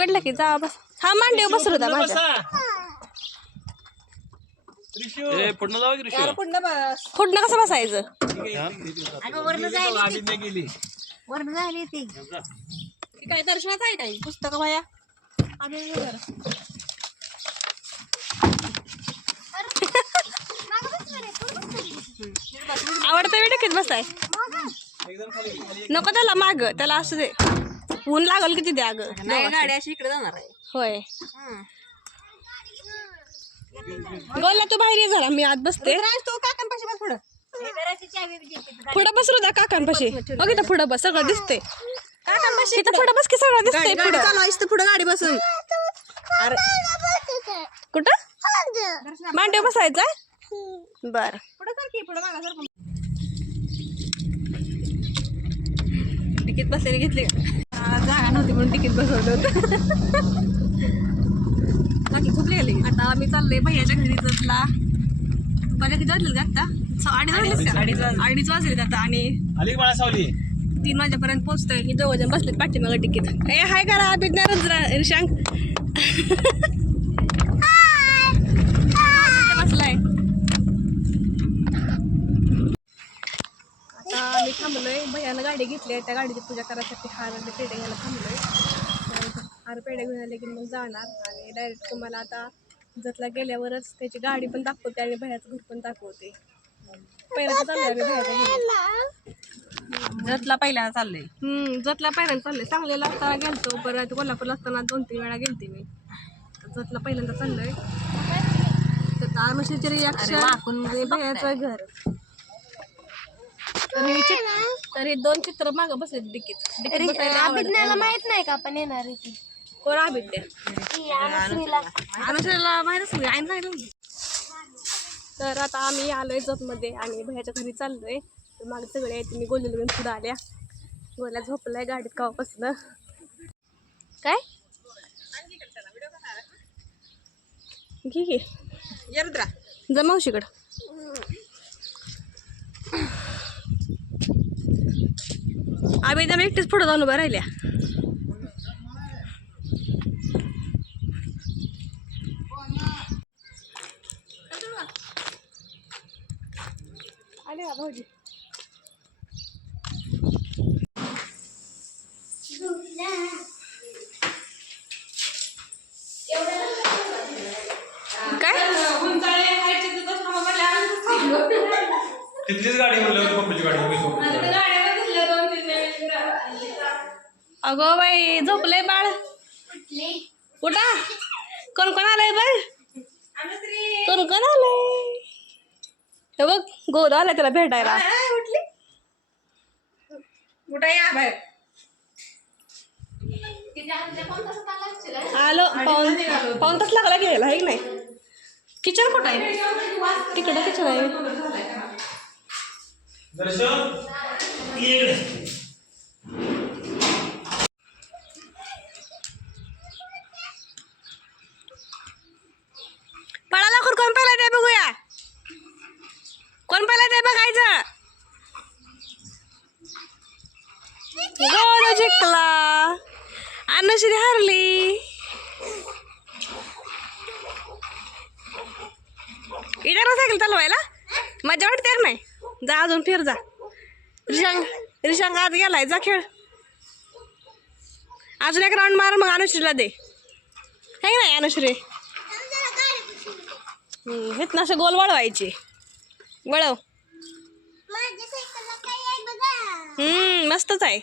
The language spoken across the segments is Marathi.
उघडलं की जा बस. हा मांडीव बसर होता माझ्या ए, पुढनं जाऊ की ऋषी? पुढं बस. फुडणं कसं बसायचं? वर्ण झाली ती ती काय दर्शनात आहे काही पुस्तकं भाया? आम्ही बसाय. नको त्याला माग त्याला असू दे. ऊन लागल किती द्या ग नाही गाडी अशी इकडे जाणार आहे. होय. गोल्या तू बाहेर ये जरा मी आत बसते. राज तू काकांपाशी बस पुढं. पुढं बस रुदा काकांपाशी. बघ इथं पुढं बस सगळं दिसते काकांपाशी इथं पुढं. बस की सगळं गाडी पुढं. चालवायची पुढं गाडी बसून. अरे. कुठं? मांडीव बसायचं बर पुढं सारखी पुढं मागा तिकीट बसलेली घेतली. का? हा, जागा नव्हती म्हणून तिकीट बसवलं होतं. बाकी खूप गेली? आता आम्ही चाललोय भैयाच्या घरी जतला. बघा किती वाजले का आता? अडीच वाजले अडीच वाजले. अडीच वाजले आता आणि का तीन वाजेपर्यंत पोहोचतोय. ही दोघ जण बसलेत पाठीमागं तिकीट. ए हाय करा अभिज्ञा रुद्रा रिशांक इथं बसलाय आता आम्ही भैयानं गाडी घेतली आहे. त्या गाडीची पूजा करायसाठी हार आणि पेढे घ्यायला थांबलोय. तर हार पेढे घेऊन आले की मग जाणार. आणि डायरेक्ट तुम्हाला आता जतला गेल्यावरच त्याची गाडी पण दाखवते आणि भैयाचं घर पण दाखवते. पहिलं जतला पहिला चाललंय. हम्म जतला पहिल्यांदा चाललंय. सांगलीला असताना गेलतो. परत कोल्हापूरला असताना दोन तीन वेळा गेलते मी. जतला पहिल्यांदा चाललोय. अनुशीचे रिॲक्शन भैयाचं घर. तर हे दोन चित्र मागं बसले डिकीत डिकीत बसायला आवडतं. अभिज्ञाला माहीत नाही का आपण येणार आहे ती? कोण आबिद्या ती अनुश्रीला. अनुष्याला माहितच नाही आईन सांगितलं नाही. तर आता आम्ही आलोय जतमध्ये आणि भैयाच्या घरी चाललोय. तर मागे सगळे आहेत मी गोलीला घेऊन पुढं आल्या. गोल्या झोपलाय गाडीत कावापासनं. काय? घे घे. ये रुद्रा जा मावशीकडं. आम्ही एकदम एकटीच पुढं जाऊन उभ्या राहिल्या. आले भाऊजी? तिथलीच गाडी म्हणलं पप्पाची गाडी. अगो बाई झोपलंय बाळ. उठा. कोण कोण आलंय बाळ? कोण कोण आलंय? हे बघ गोद आलाय त्याला भेटायला. कुठं आलो पाऊन पाऊन तास लागला घ्यायला आहे की नाही? किचन कुठं आहे? तिकडं किचन आहे दर्शन ये इकडे. पळा लवकर कोण पहिला ते बघूया कोण पहिला ते बघायचं गोल जिंकला अनुश्री हारली इटारा सायकल चालवायला मजा वाटते नाही जा अजून फिर जा। रिशांग रिशांग आत गेलाय जा खेळ. अजून एक राऊंड मार मग अनुश्रीला दे. है नाही अनुश्री? हेच ना असे गोल वळवायचे. वळव. मस्तच आहे.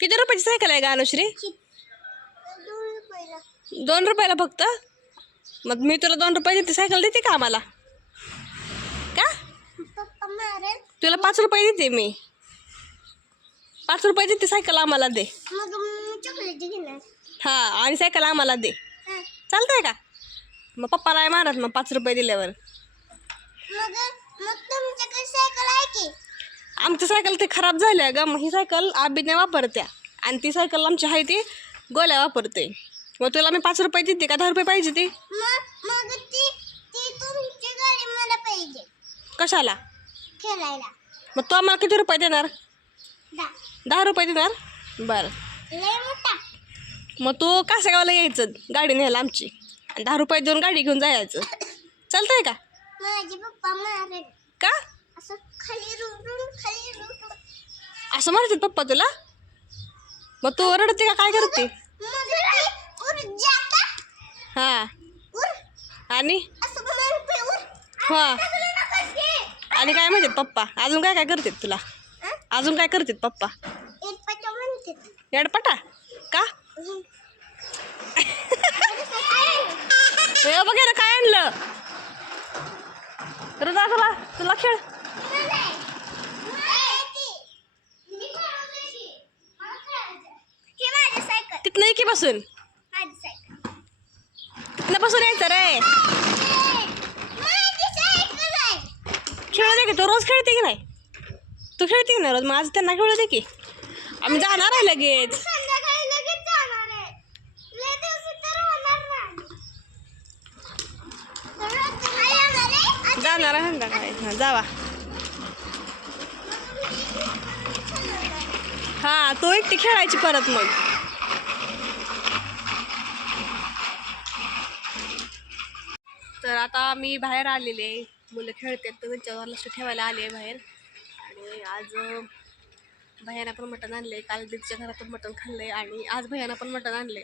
किती रुपयाची सायकल आहे का अनुश्री? दोन रुपयाला फक्त? मग मी तुला दोन रुपये देते सायकल देते का आम्हाला? का? तुला पाच रुपये देते मी. पाच रुपये देते सायकल आम्हाला दे. हा आणि सायकल आम्हाला दे. हा. चालतंय का? मग पप्पा नाही मारत मग पाच रुपये दिल्यावर. आमची सायकल ते खराब झाल्या ग मग ही सायकल आबीने वापरत्या. आणि ती सायकल आमची आहे ती गोल्या वापरते मग तुला मी पाच रुपये देते का? दहा रुपये पाहिजे ती. मग मग ती ती तुमची गाडी मला पाहिजे. कशाला? खेळायला. मग तू आम्हाला किती रुपये देणार? दा दहा रुपये देणार? बरं. लय मोठा. मग तू कासेगावला यायचं गाडी न्यायला आमची. आणि दहा रुपये देऊन गाडी घेऊन जायचं. चालतंय का? माझे पप्पा मारेल. का? असं खाली रुटून खाली रुटून असं म्हणतात पप्पा तुला? मग तू रडते का? काय करते? मग जाता हां. आणि? हा. आणि काय म्हणतात पप्पा? अजून काय काय करतात तुला? अजून काय करतात पप्पा? एक येडपटा? का? बघ ना काय आणलं. रजा तुला तुला खेळ. ही माझी सायकल तिथनं ये की बसून? तिथनं बसून यायचं रे खेळू दे की तू रोज खेळते की नाही तू खेळते की नाही रोज मग आज त्यांना खेळू दे की आम्ही जाणार आहे लगेच जाणार आहे लय काय संध्याकाळी हां जावा हां तो एकटी खेळायची परत मग तर आता मी बाहेर आलेले मुलं खेळतात तर त्यांच्यावर लक्ष ठेवायला आले बाहेर. आणि आज अं, भैयानं पण मटण आणले काल दीदच्या घरातून मटण मटण खाल्ले आणि आज भैयाना पण मटण आणले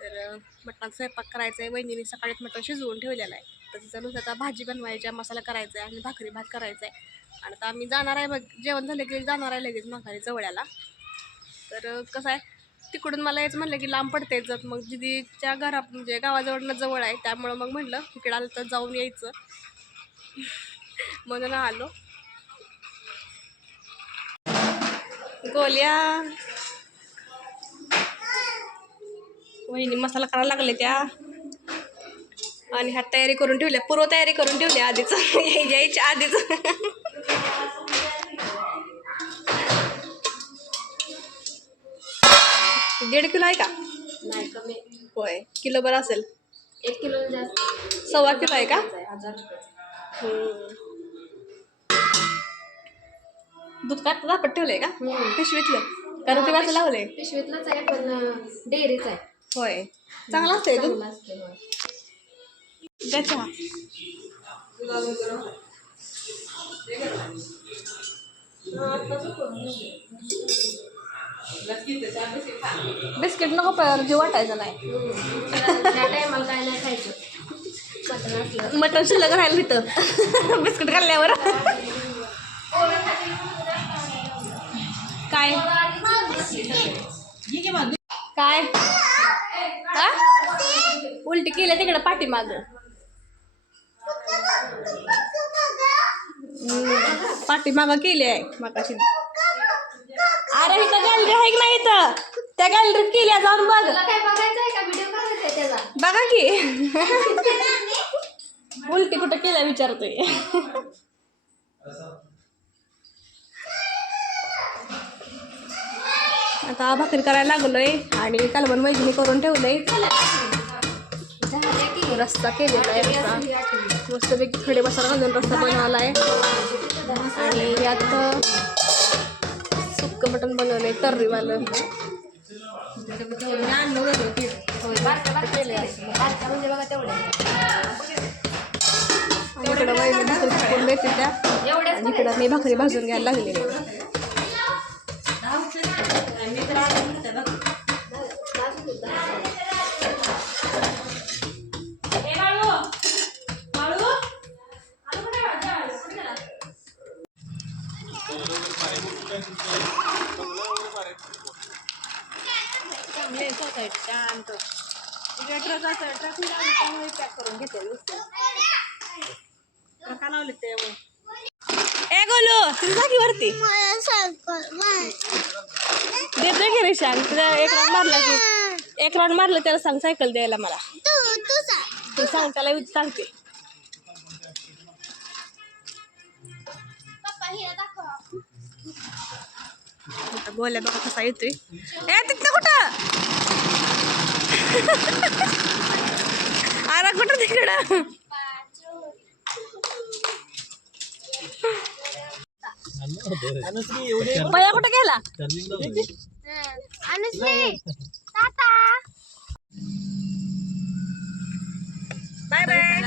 तर अं, मटणाचा स्वयंपाक करायचा आहे. वहिनीने सकाळीच मटण शिजवून ठेवलेलं आहे. तर त्याच्यानुसार आता भाजी बनवायची मसाला करायचा आहे आणि भाकरी भात करायचा आहे. आणि आता आम्ही जाणार आहे मग जेवण झालं की जाणार आहे लगेच माघारी जवळ्याला. तर कसं आहे? तिकडून मला यायचं म्हणलं की लांब पडते जर मग दिदीच्या घरा म्हणजे गावाजवळनं जवळ आहे त्यामुळं मग म्हटलं इकडे आलं तर जाऊन यायचं. म्हणून आलो. गोल्या. वहिनी मसाला करायला लागले त्या. आणि ह्या तयारी करून ठेवल्या. पूर्व तयारी करून ठेवल्या आधीच. यायच्या आधीच. दीड किलो आहे का? नाही कमी होय. किलो बरं असेल. एक किलो जास्त सव्वा किलो आहे का? हजार हम्म. दूध का दापट ठेवलंय का? पिशवीतलं. कारण ते वाचं लावलंय. पिशवीतलंच आहे पण डेअरीच आहे. होय. चांगलं असतंय दूध. द्या चहा बिस्किट नको पायावर जीव वाटायचं नाही. मटन टायमाला काय नाही खायचं मटण शिल्लक राहिलं तिथं बिस्किट खाल्ल्यावर. काय? काय? हा? उलटी केलं तिकडं पाठीमाग. पाठीमाग केली आहे मग अरे इथं गॅलरी आहे की नाही इथं? त्या गॅलरीत केली आहे, जाऊन बघ. तुला काय बघायचं आहे का? व्हिडिओ आहे बघा की. उलटी कुठं केल्या विचारतोय. आता भाकरी करायला लागलोय आणि कालवण मैगिनी करून ठेवलंय. रस्ता केलेला आहे मस्तपैकी खडे मसाला घालून रस्ता बनवला आहे आणि यात बटन मटण बनवलंय तर्रीवालं. इकडं भाकरी त्या. इकडं मी भाकरी भाजून घ्यायला लागलेली आहे. शांत तुझ्या ट्रक असं ट्रक लावली त्यामुळे पॅक करून घेते ट्रका लावले त्यामुळे ए गोलू तुझी जागी वरती. मला सायकल देतोय की रे सांग तुला एक राऊंड मारला की एक राऊंड मारलं त्याला सांग सायकल द्यायला मला. तू सांग त्याला सांगते. पप्पा हिला दाखव. आता गोल्या बघा कसा येतोय. ए तिथं कुठं? आरा कुठं तिकडं? पहिला कुठं गेला? Bye bye.